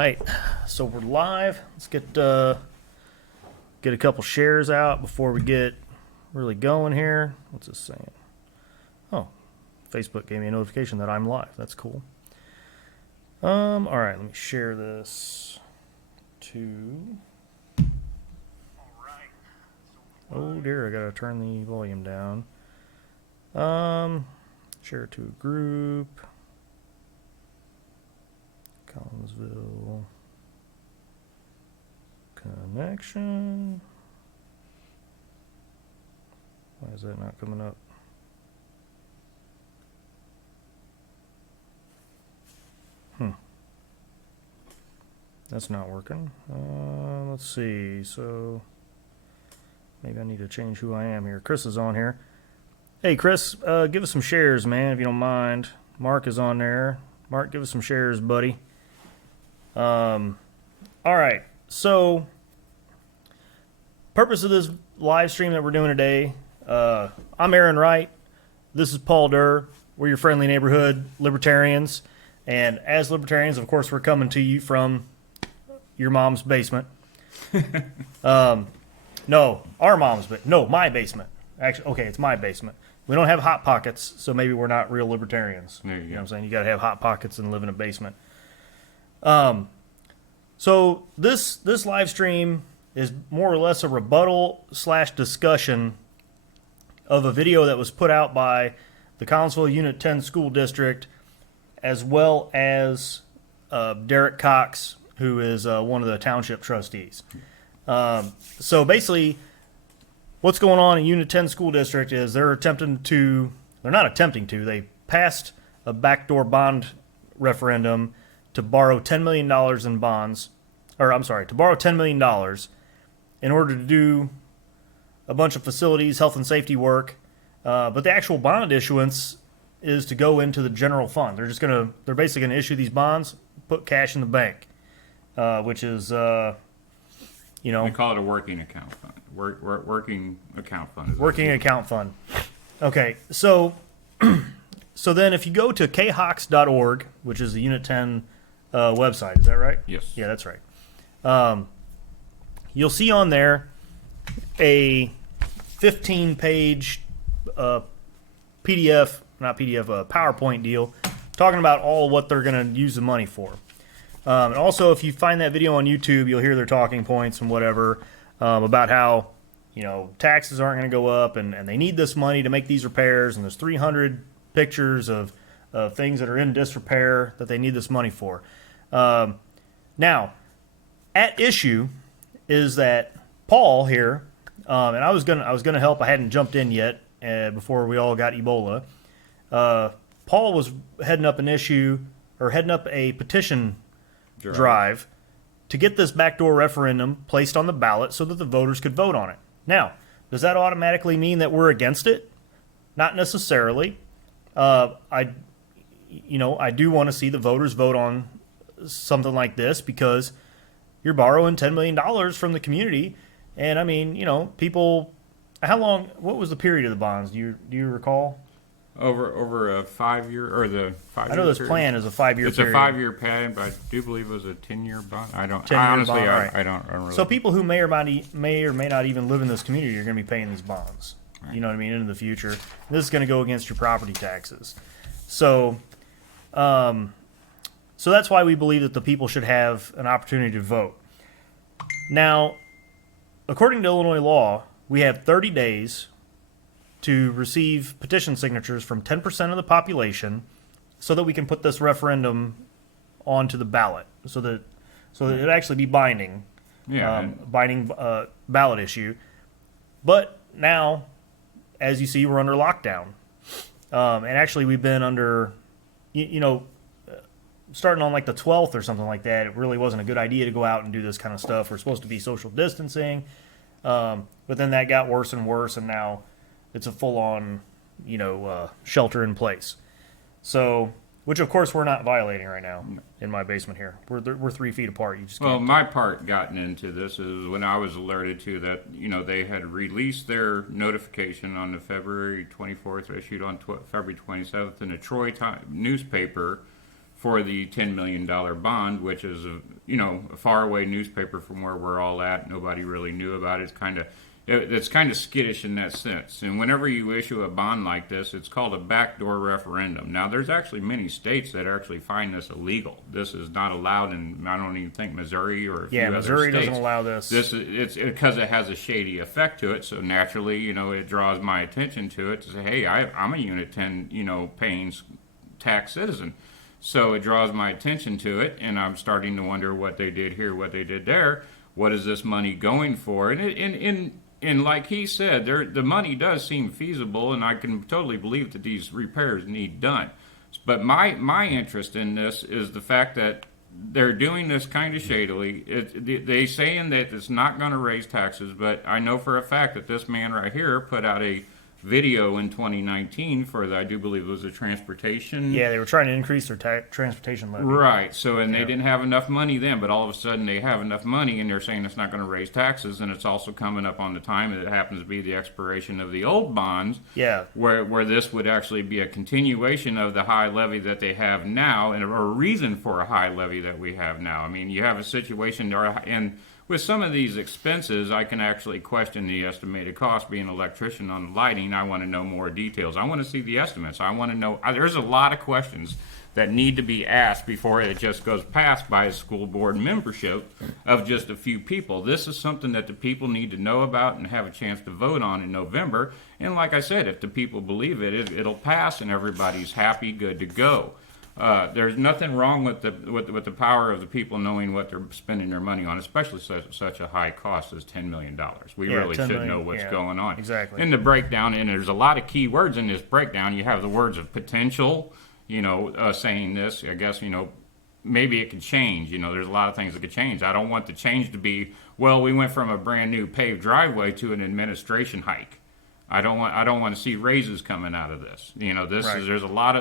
right, so we're live. Let's get a couple shares out before we get really going here. What's this saying? Oh, Facebook gave me a notification that I'm live. That's cool. All right, let me share this to. Oh dear, I gotta turn the volume down. Share it to a group. Collinsville connection. Why is that not coming up? That's not working. Let's see. So maybe I need to change who I am here. Chris is on here. Hey, Chris, give us some shares, man, if you don't mind. Mark is on there. Mark, give us some shares, buddy. All right. So, purpose of this live stream that we're doing today, I'm Aaron Wright. This is Paul Durr. We're your friendly neighborhood libertarians. And as libertarians, of course, we're coming to you from your mom's basement. No, our mom's basement. No, my basement. Actually, okay, it's my basement. We don't have hot pockets, so maybe we're not real libertarians. There you know go. what I'm saying? You got to have hot pockets and live in a basement. So this live stream is more or less a rebuttal / discussion of a video that was put out by the Collinsville Unit 10 School District, as well as Derek Cox, who is one of the township trustees. So basically, what's going on in Unit 10 School District is they passed a backdoor bond referendum to borrow $10 million in bonds, to borrow $10 million in order to do a bunch of facilities, health and safety work. But the actual bond issuance is to go into the general fund. They're basically going to issue these bonds, put cash in the bank, which is, We call it a working account fund. Working account fund. Working account fund. Okay, so then if you go to khawks.org, which is the Unit 10 website, is that right? Yes. Yeah, that's right. You'll see on there a 15-page PowerPoint deal talking about all what they're going to use the money for. And also, if you find that video on YouTube, you'll hear their talking points and whatever about how, taxes aren't going to go up and they need this money to make these repairs. And there's 300 pictures of things that are in disrepair that they need this money for. Now, at issue is that Paul here, and I was gonna help. I hadn't jumped in yet before we all got Ebola. Paul was heading up a petition drive to get this backdoor referendum placed on the ballot so that the voters could vote on it. Now, does that automatically mean that we're against it? Not necessarily. I do want to see the voters vote on something like this because you're borrowing $10 million from the community. And I mean, people, what was the period of the bonds? Do you recall? Over a 5-year, or the 5-year I know this period? plan is a 5-year period. It's a 5-year plan, but I do believe it was a 10-year bond. I don't really. So people who may or may not even live in this community are going to be paying these bonds. Right. You know what I mean? Into the future. This is going to go against your property taxes. So, so that's why we believe that the people should have an opportunity to vote. Now, according to Illinois law, we have 30 days to receive petition signatures from 10% of the population so that we can put this referendum onto the ballot so that it actually be binding, ballot issue. But now, as you see, we're under lockdown. And actually we've been under, starting on like the 12th or something like that. It really wasn't a good idea to go out and do this kind of stuff. We're supposed to be social distancing. But then that got worse and worse, and now it's a full-on, shelter in place. So, which of course we're not violating right now in my basement here. We're 3 feet apart. You just can't. My part gotten into this is when I was alerted to that. They had released their notification on the February 24th, issued on February 27th in the Troy newspaper for the $10 million bond, which is a faraway newspaper from where we're all at. Nobody really knew about it. It's kind of skittish in that sense. And whenever you issue a bond like this, it's called a backdoor referendum. Now, there's actually many states that actually find this illegal. This is not allowed in, I don't even think, Missouri or a few other Missouri states. doesn't allow this. It's because it has a shady effect to it. So naturally, it draws my attention to it to say, hey, I'm a Unit 10, paying tax citizen. So it draws my attention to it, and I'm starting to wonder what they did here, what they did there. What is this money going for? And like he said, the money does seem feasible, and I can totally believe that these repairs need done. But my interest in this is the fact that they're doing this kind of shadily. They saying that it's not going to raise taxes, but I know for a fact that this man right here put out a video in 2019 for I do believe it was a transportation. Yeah, they were trying to increase their transportation levy. Right. So, and they didn't have enough money then, but all of a sudden they have enough money, and they're saying it's not going to raise taxes, and it's also coming up on the time that it happens to be the expiration of the old bonds. Yeah. Where this would actually be a continuation of the high levy that they have now, and a reason for a high levy that we have now. I mean, you have a situation there, and with some of these expenses, I can actually question the estimated cost. Being an electrician on lighting, I want to know more details. I want to see the estimates. I want to know. There's a lot of questions that need to be asked before it just goes past by a school board membership of just a few people. This is something that the people need to know about and have a chance to vote on in November. And like I said, if the people believe it'll pass and everybody's happy, good to go. There's nothing wrong with the power of the people knowing what they're spending their money on, especially such a high cost as $10 million. We really should know what's going on. Exactly. In the breakdown, and there's a lot of key words in this breakdown. You have the words of potential, saying this. I guess, maybe it could change. There's a lot of things that could change. I don't want the change to be, well, we went from a brand new paved driveway to an administration hike. I don't want to see raises coming out of this. Right. There's a lot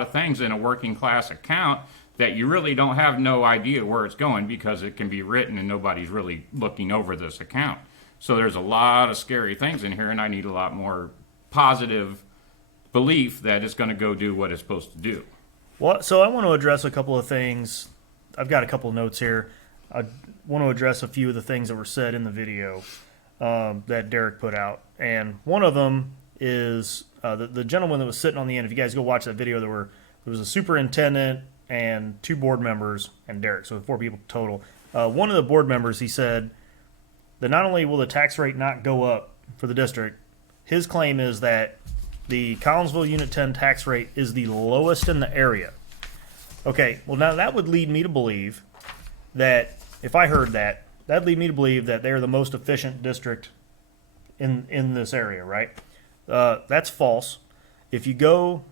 of things in a working class account that you really don't have no idea where it's going because it can be written and nobody's really looking over this account. So there's a lot of scary things in here, and I need a lot more positive belief that it's going to go do what it's supposed to do. Well, so I want to address a couple of things. I've got a couple of notes here. I want to address a few of the things that were said in the video that Derek put out. And one of them is the gentleman that was sitting on the end. If you guys go watch that video, there was a superintendent and 2 board members and Derek, so 4 people total. One of the board members, he said that not only will the tax rate not go up for the district, his claim is that the Collinsville Unit 10 tax rate is the lowest in the area. Okay, well now that would lead me to believe that, if I heard that, that'd lead me to believe that they're the most efficient district in this area, right? That's false. If you go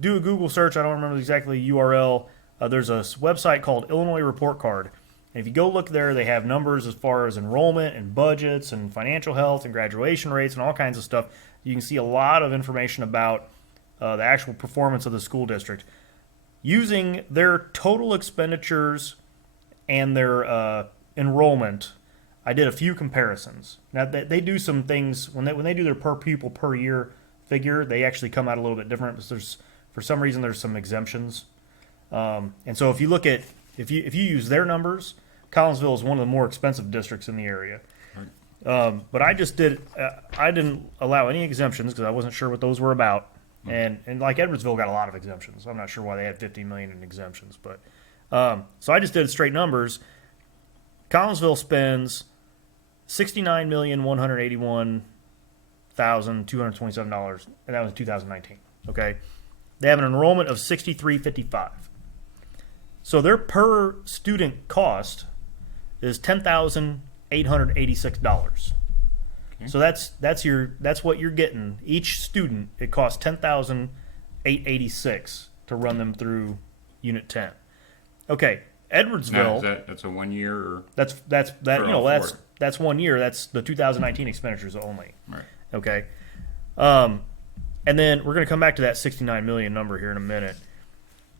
do a Google search, I don't remember exactly the URL, there's a website called Illinois Report Card. And if you go look there, they have numbers as far as enrollment and budgets and financial health and graduation rates and all kinds of stuff. You can see a lot of information about the actual performance of the school district. Using their total expenditures and their enrollment, I did a few comparisons. Now they do some things when they do their per pupil per year figure, they actually come out a little bit different because for some reason there's some exemptions. And so if you look at if you use their numbers, Collinsville is one of the more expensive districts in the area. Right. But I just I didn't allow any exemptions because I wasn't sure what those were about. And like Edwardsville got a lot of exemptions. I'm not sure why they had $50 million in exemptions, but so I just did straight numbers. Collinsville spends $69,181,227, and that was in 2019. Okay, they have an enrollment of 6,355. So their per student cost is $10,886. Okay. So that's what you're getting each student. It costs $10,886 to run them through Unit 10. Okay. Edwardsville. Now, that's a 1 year. Or that's 1 year. That's the 2019 expenditures only. Right. Okay. And then we're going to come back to that 69 million number here in a minute.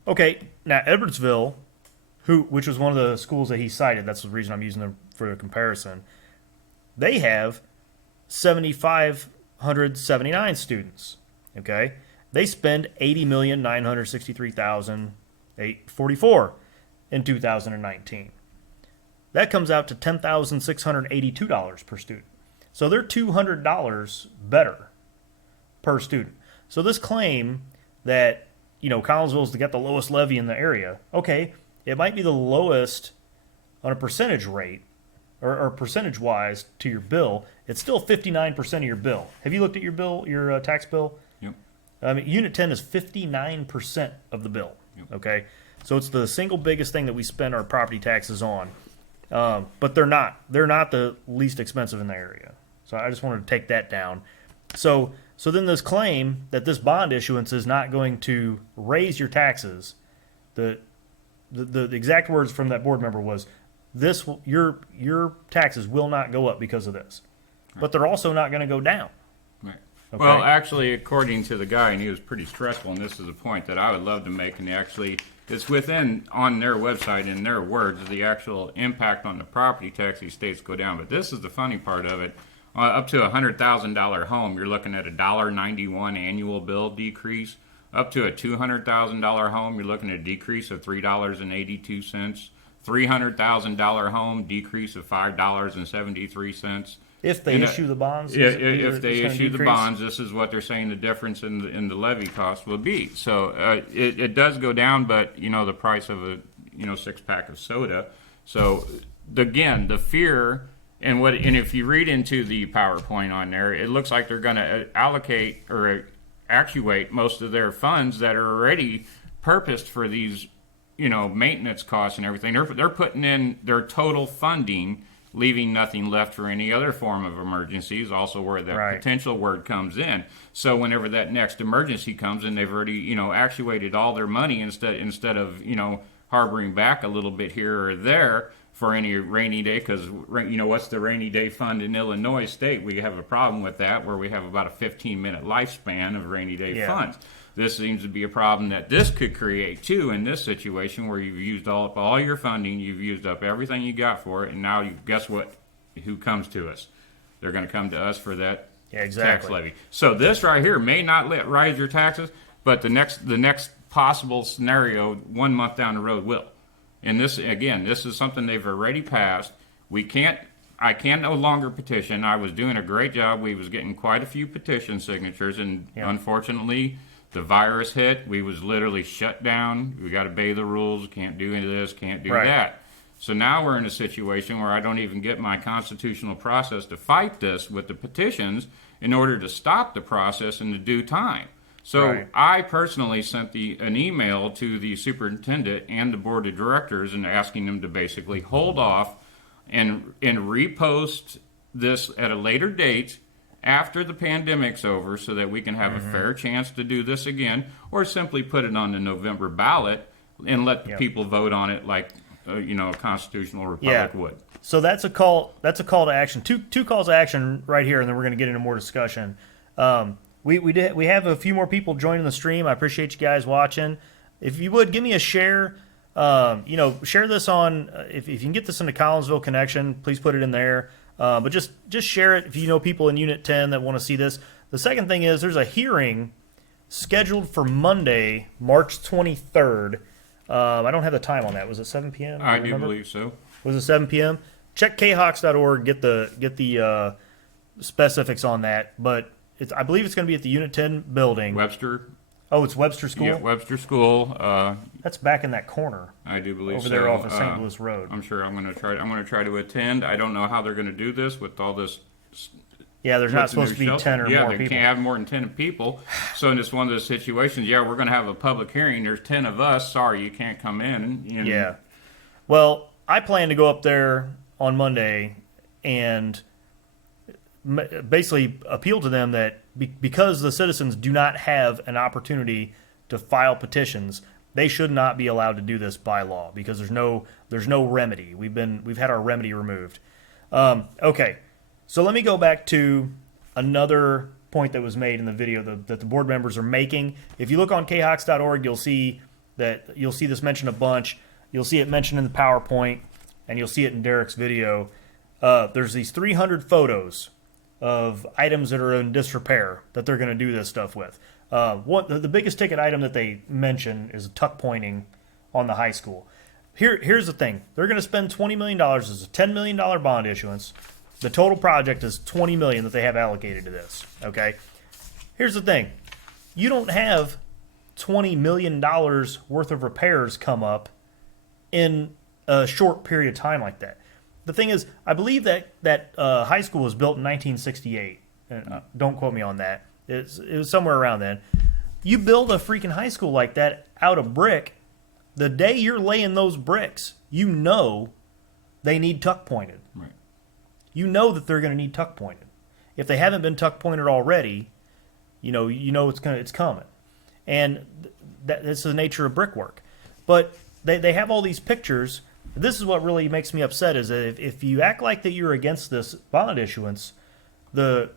Okay. Now Edwardsville, which was one of the schools that he cited, that's the reason I'm using them for the comparison. They have 7,579 students. Okay. They spend $80,963,000 $844 in 2019. That comes out to $10,682 per student. So they're $200 better per student. So this claim that, Collinsville's got the lowest levy in the area, okay, it might be the lowest on a percentage rate or percentage-wise to your bill. It's still 59% of your bill. Have you looked at your bill, your tax bill? Yep. Unit 10 is 59% of the bill, okay? So it's the single biggest thing that we spend our property taxes on. But they're not. They're not the least expensive in the area. So I just wanted to take that down. So then this claim that this bond issuance is not going to raise your taxes, the exact words from that board member was, your taxes will not go up because of this. But they're also not going to go down. Right. Okay? Well, actually, according to the guy, and he was pretty stressful, and this is a point that I would love to make, and it's within, on their website, in their words, the actual impact on the property tax these states go down. But this is the funny part of it. Up to a $100,000 home, you're looking at a $1.91 annual bill decrease. Up to a $200,000 home, you're looking at a decrease of $3.82. $300,000 home, decrease of $5.73. If they issue the bonds? If they issue the bonds, this is what they're saying the difference in the levy cost will be. So it does go down, but the price of a 6-pack of soda. So again, the fear and if you read into the PowerPoint on there, it looks like they're going to allocate or actuate most of their funds that are already purposed for these maintenance costs and everything. They're putting in their total funding, leaving nothing left for any other form of emergencies, also where that potential word comes in. So whenever that next emergency comes in, they've already, actuated all their money instead of, harboring back a little bit here or there for any rainy day, because, what's the rainy day fund in Illinois state? We have a problem with that, where we have about a 15-minute lifespan of rainy day funds. This seems to be a problem that this could create, too, in this situation where you've used up all your funding, you've used up everything you got for it, and now guess what? Who comes to us? They're going to come to us for that tax levy. So this right here may not rise your taxes, but the next possible scenario 1 month down the road will. And this is something they've already passed. I can no longer petition. I was doing a great job. We was getting quite a few petition signatures, and unfortunately, the virus hit. We was literally shut down. We got to obey the rules. Can't do any of this. Can't do that. So now we're in a situation where I don't even get my constitutional process to fight this with the petitions in order to stop the process in the due time. So I personally sent an email to the superintendent and the board of directors and asking them to basically hold off and repost this at a later date after the pandemic's over, so that we can have a fair chance to do this again, or simply put it on the November ballot and let the people vote on it like a constitutional republic would. So that's a call. That's a call to action. Two calls to action right here, and then we're going to get into more discussion. We have a few more people joining the stream. I appreciate you guys watching. If you would give me a share, share this on. If you can get this into Collinsville Connection, please put it in there. But just share it if you know people in Unit 10 that want to see this. The second thing is there's a hearing scheduled for Monday, March 23rd. I don't have the time on that. Was it 7 p.m.? I do believe so. Was it 7 p.m.? Check khawks.org. Get the specifics on that. But I believe it's going to be at the Unit 10 building. Webster. Oh, it's Webster School? Yeah, Webster School. That's back in that corner. I do believe over so. there off of St. Louis Road. I'm sure I'm going to try to attend. I don't know how they're going to do this with all this. Yeah, there's not supposed to be 10 or more people. Yeah, they can't have more than 10 people. So it's one of those situations, we're going to have a public hearing. There's 10 of us. Sorry, you can't come in. Yeah. Well, I plan to go up there on Monday and basically appeal to them that because the citizens do not have an opportunity to file petitions, they should not be allowed to do this by law, because there's no remedy. We've had our remedy removed. Okay, so let me go back to another point that was made in the video that the board members are making. If you look on khawks.org, you'll see this mentioned a bunch. You'll see it mentioned in the PowerPoint, and you'll see it in Derek's video. There's these 300 photos of items that are in disrepair that they're going to do this stuff with. The biggest ticket item that they mention is tuck pointing on the high school. Here's the thing. They're going to spend $20 million. This is a $10 million bond issuance. The total project is $20 million that they have allocated to this. Okay? Here's the thing. You don't have $20 million worth of repairs come up in a short period of time like that. The thing is, I believe that high school was built in 1968. Don't quote me on that. It was somewhere around then. You build a freaking high school like that out of brick, the day you're laying those bricks, you know they need tuck pointed. Right. You know that they're going to need tuck pointed. If they haven't been tuck pointed already, you know it's coming. And that's the nature of brickwork. But they have all these pictures. This is what really makes me upset is that if you act like that you're against this bond issuance, the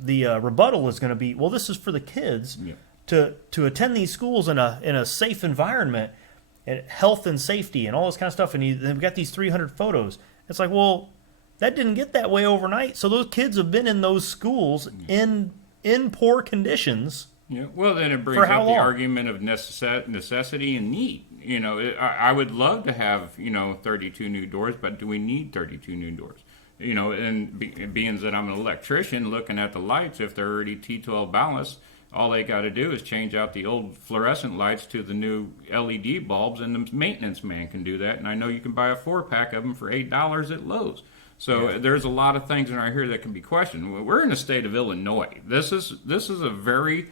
rebuttal is going to be, well, this is for the kids to attend these schools in a safe environment, and health and safety and all this kind of stuff. And they've got these 300 photos. It's like, well, that didn't get that way overnight. So those kids have been in those schools in poor conditions. Yeah. Well, then it brings up the argument of necessity and need. You know, I would love to have 32 new doors, but do we need 32 new doors? You know, and being that I'm an electrician, looking at the lights, if they're already T12 balanced, all they got to do is change out the old fluorescent lights to the new LED bulbs, and the maintenance man can do that. And I know you can buy a 4-pack of them for $8 at Lowe's. So there's a lot of things in right here that can be questioned. We're in the state of Illinois. This is a very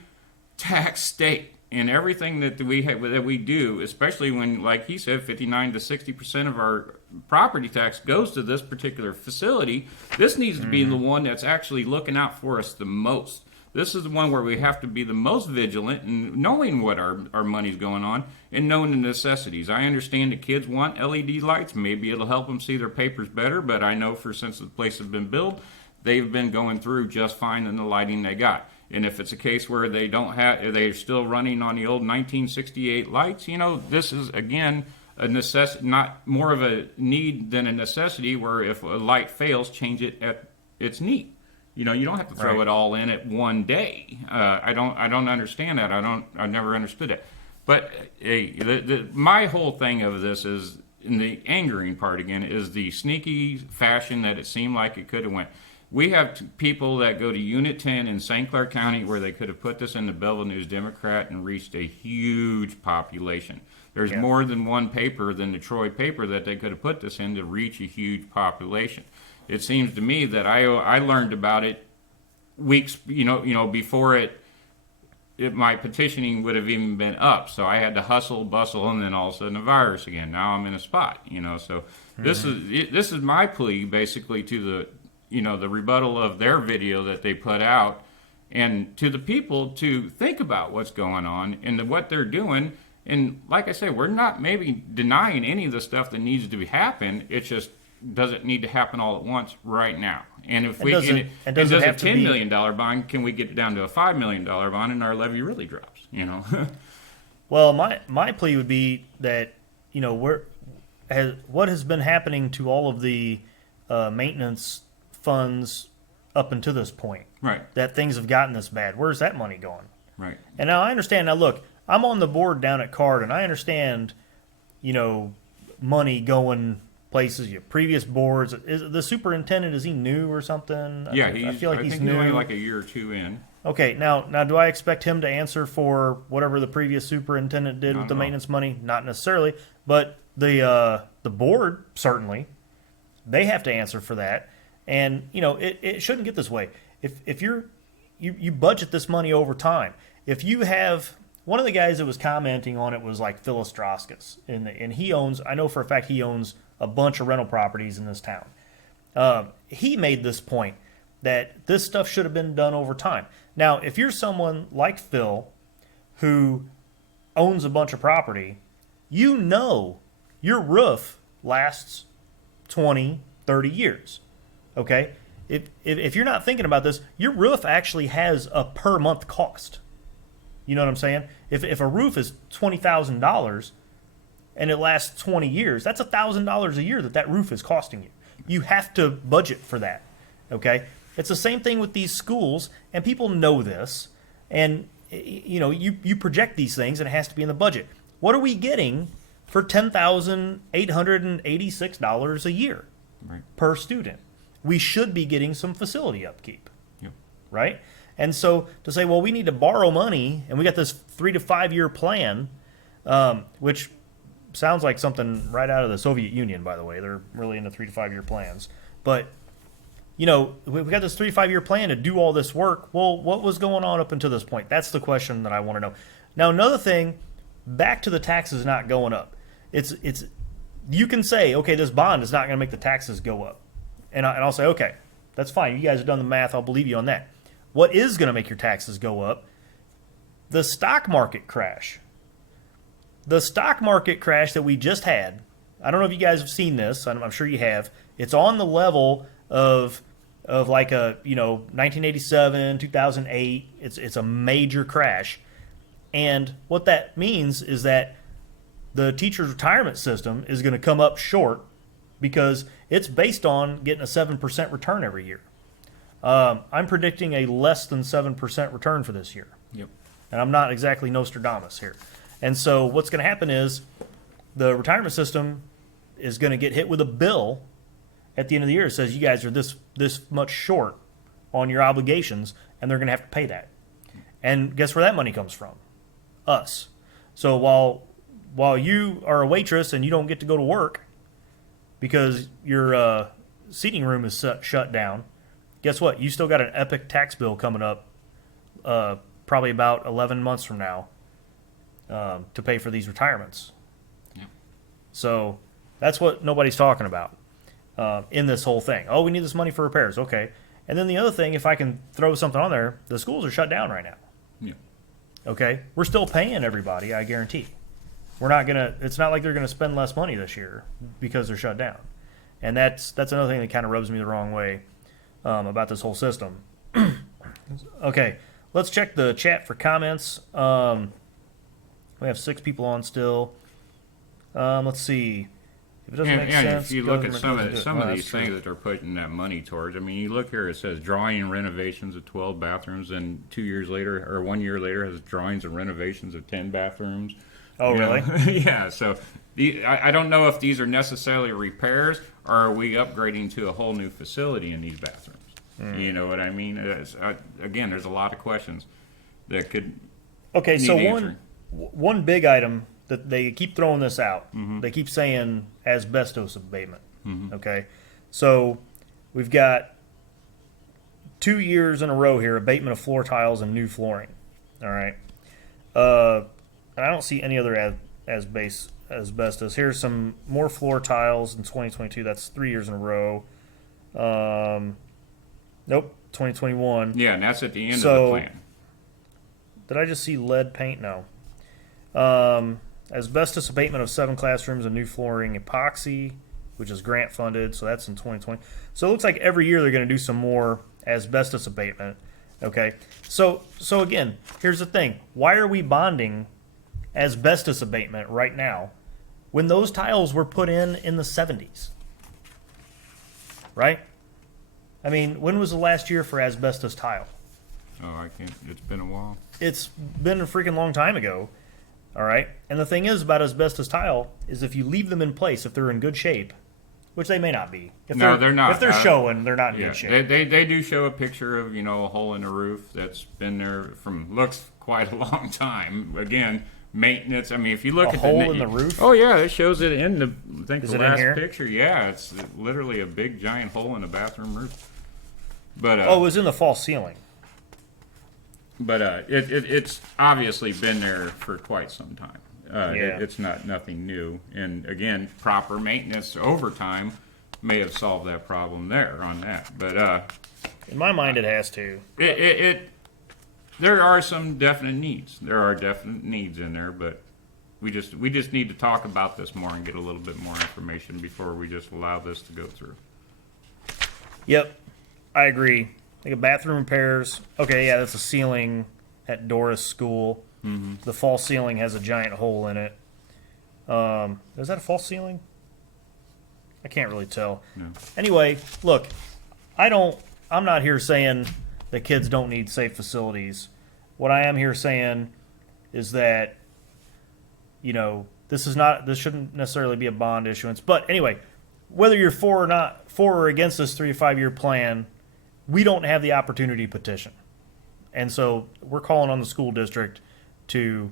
tax state, and everything that we do, especially when, like he said, 59 to 60% of our property tax goes to this particular facility. This needs to be the one that's actually looking out for us the most. This is the one where we have to be the most vigilant in knowing what our money's going on and knowing the necessities. I understand the kids want LED lights. Maybe it'll help them see their papers better, but I know since the place has been built, they've been going through just fine in the lighting they got. And if it's a case where they're still running on the old 1968 lights, this is, again, a necessity, not more of a need than a necessity, where if a light fails, change it at its need. You don't have to throw it all in at one day. I don't understand that. I've never understood it. But my whole thing of this is, in the angering part again, is the sneaky fashion that it seemed like it could have went. We have people that go to Unit 10 in St. Clair County where they could have put this in the Belleville News-Democrat and reached a huge population. There's more than one paper than the Troy paper that they could have put this in to reach a huge population. It seems to me that I learned about it weeks, before my petitioning would have even been up. So I had to hustle, bustle, and then all of a sudden a virus again. Now I'm in a spot, So this is my plea basically to the rebuttal of their video that they put out, and to the people to think about what's going on and what they're doing. And like I say, we're not maybe denying any of the stuff that needs to happen. It just doesn't need to happen all at once right now. And if does a $10 million bond, can we get it down to a $5 million bond and our levy really drops? Well, my plea would be that what has been happening to all of the maintenance funds up until this point, right? That things have gotten this bad. Where's that money going? Right. And now I understand. Now look, I'm on the board down at CARD, and I understand, money going places. Previous boards. Is the superintendent, is he new or something? Yeah, I feel like he's new. Only like a year or two in. Okay, now do I expect him to answer for whatever the previous superintendent did with the maintenance money? Not necessarily, but the board certainly, they have to answer for that. And it shouldn't get this way. If you budget this money over time, if you have one of the guys that was commenting on it was like Phyllis Droskis, and he owns, I know for a fact he owns a bunch of rental properties in this town. He made this point that this stuff should have been done over time. Now, if you're someone like Phil who owns a bunch of property, your roof lasts 20, 30 years. Okay? If you're not thinking about this, your roof actually has a per month cost. You know what I'm saying? If a roof is $20,000 and it lasts 20 years, that's $1,000 a year that roof is costing you. You have to budget for that. Okay? It's the same thing with these schools, and people know this. And you project these things, and it has to be in the budget. What are we getting for $10,886 a year Right. per student. We should be getting some facility upkeep, Yep. right? And so to say, well, we need to borrow money, and we got this 3 to 5 year plan, which sounds like something right out of the Soviet Union, by the way. They're really into 3 to 5 year plans. But, you know, we got this 3 to 5 year plan to do all this work. Well, what was going on up until this point? That's the question that I want to know. Now, another thing, back to the taxes not going up. It's you can say, okay, this bond is not going to make the taxes go up. And I'll say, okay, that's fine. You guys have done the math. I'll believe you on that. What is going to make your taxes go up? The stock market crash. The stock market crash that we just had, I don't know if you guys have seen this. I'm sure you have. It's on the level of like a, 1987, 2008. It's a major crash. And what that means is that the teacher's retirement system is going to come up short because it's based on getting a 7% return every year. I'm predicting a less than 7% return for this year. Yep. And I'm not exactly Nostradamus here. And so what's going to happen is the retirement system is going to get hit with a bill at the end of the year. It says you guys are this much short on your obligations, and they're going to have to pay that. And guess where that money comes from? Us. So while you are a waitress and you don't get to go to work because your seating room is shut down, guess what? You still got an epic tax bill coming up probably about 11 months from now to pay for these retirements. Yeah. So that's what nobody's talking about in this whole thing. Oh, we need this money for repairs. Okay. And then the other thing, if I can throw something on there, the schools are shut down right now. Yeah. Okay. We're still paying everybody, I guarantee. It's not like they're going to spend less money this year because they're shut down. And that's another thing that kind of rubs me the wrong way about this whole system. Okay. Let's check the chat for comments. We have 6 people on still. Let's see. If it doesn't make sense, if you look at government some doesn't do it. of these things that they're putting that money towards, I mean, you look here, it says drawing and renovations of 12 bathrooms, and 2 years later, or 1 year later, has drawings and renovations of 10 bathrooms. Oh, really? Yeah, so I don't know if these are necessarily repairs, or are we upgrading to a whole new facility in these bathrooms? You know what I mean? Again, there's a lot of questions that could Okay, need so answering. one big item that they keep throwing this out. They keep saying asbestos abatement. Okay, so we've got 2 years in a row here: abatement of floor tiles and new flooring. All right, and I don't see any other asbestos. Here's some more floor tiles in 2022. That's 3 years in a row. Nope, 2021. Yeah, and that's at the end of So- the plan. Did I just see lead paint? No. Asbestos abatement of 7 classrooms and new flooring, epoxy, which is grant funded, so that's in 2020. So it looks like every year they're going to do some more asbestos abatement. Okay, so again, here's the thing: why are we bonding asbestos abatement right now when those tiles were put in the 70s? Right? I mean, when was the last year for asbestos tile? Oh, I can't. It's been a while. It's been a freaking long time ago. All right. And the thing is about asbestos tile is if you leave them in place, if they're in good shape, which they may not be. If No, they're not. If they're showing, they're not in Yeah, good shape. they do show a picture of a hole in the roof that's been there looks quite a long time. Again, maintenance. I mean, if you look A at hole in the roof? Oh yeah, it shows it in the Is the it in last here? picture. Yeah, it's literally a big giant hole in the bathroom roof. But Oh, it was in the false ceiling. But it's obviously been there for quite some time. Yeah. It's nothing new. And again, proper maintenance over time may have solved that problem there on that. But In my mind, it has to. there are some definite needs. There are definite needs in there, but we just need to talk about this more and get a little bit more information before we just allow this to go through. Yep, I agree. Like a bathroom repairs. Okay, yeah, that's a ceiling at Doris School. Mm-hmm. The false ceiling has a giant hole in it. Is that a false ceiling? I can't really tell. No. Anyway, look, I'm not here saying that kids don't need safe facilities. What I am here saying is that, This shouldn't necessarily be a bond issuance. But anyway, whether you're for or against this 3 to 5 year plan, we don't have the opportunity to petition. And so we're calling on the school district to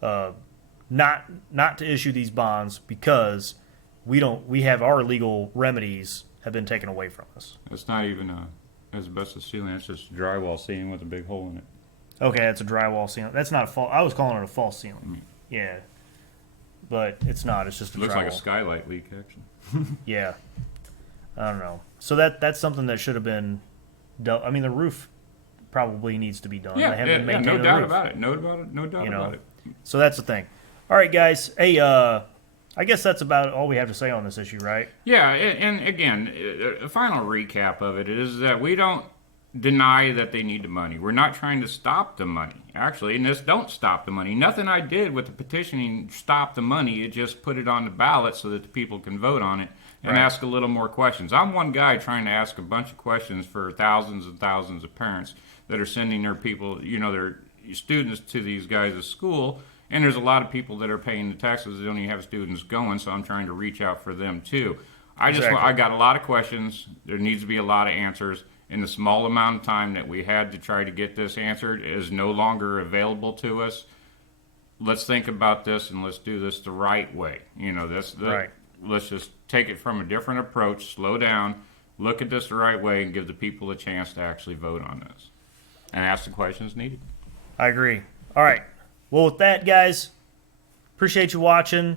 not to issue these bonds because we have our legal remedies have been taken away from us. It's not even asbestos ceiling. It's just drywall ceiling with a big hole in it. Okay, that's a drywall ceiling. That's not a false. I was calling it a false ceiling. Yeah, but it's not. It's just a Looks drywall. like a skylight leak, actually. Yeah, I don't know. So that's something that should have been done. I mean, the roof probably needs to be done. Yeah, They haven't no maintained the doubt roof. about it. No doubt about it. So that's the thing. All right, guys. Hey, I guess that's about all we have to say on this issue, right? Yeah, and again, a final recap of it is that we don't deny that they need the money. We're not trying to stop the money, actually, and this don't stop the money. Nothing I did with the petitioning stopped the money. It just put it on the ballot so that the people can vote on it and ask a little more questions. I'm one guy trying to ask a bunch of questions for thousands and thousands of parents that are sending their people, their students to these guys' school. And there's a lot of people that are paying the taxes that don't even have students going, so I'm trying to reach out for them too. I got a lot of questions. There needs to be a lot of answers. And the small amount of time that we had to try to get this answered is no longer available to us. Let's think about this and let's do this the right way. Let's just take it from a different approach, slow down, look at this the right way, and give the people a chance to actually vote on this and ask the questions needed. I agree. All right. Well, with that, guys, appreciate you watching.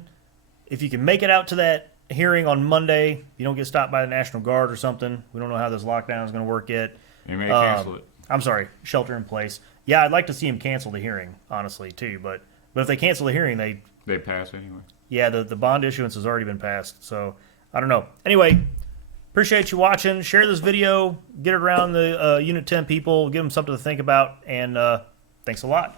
If you can make it out to that hearing on Monday, you don't get stopped by the National Guard or something. We don't know how this lockdown is going to work yet. They may cancel it. I'm sorry, shelter in place. Yeah, I'd like to see them cancel the hearing, honestly, too. But if they cancel the hearing, they pass anyway. Yeah, the bond issuance has already been passed. So I don't know. Anyway, appreciate you watching. Share this video. Get it around the Unit 10 people. Give them something to think about. And thanks a lot.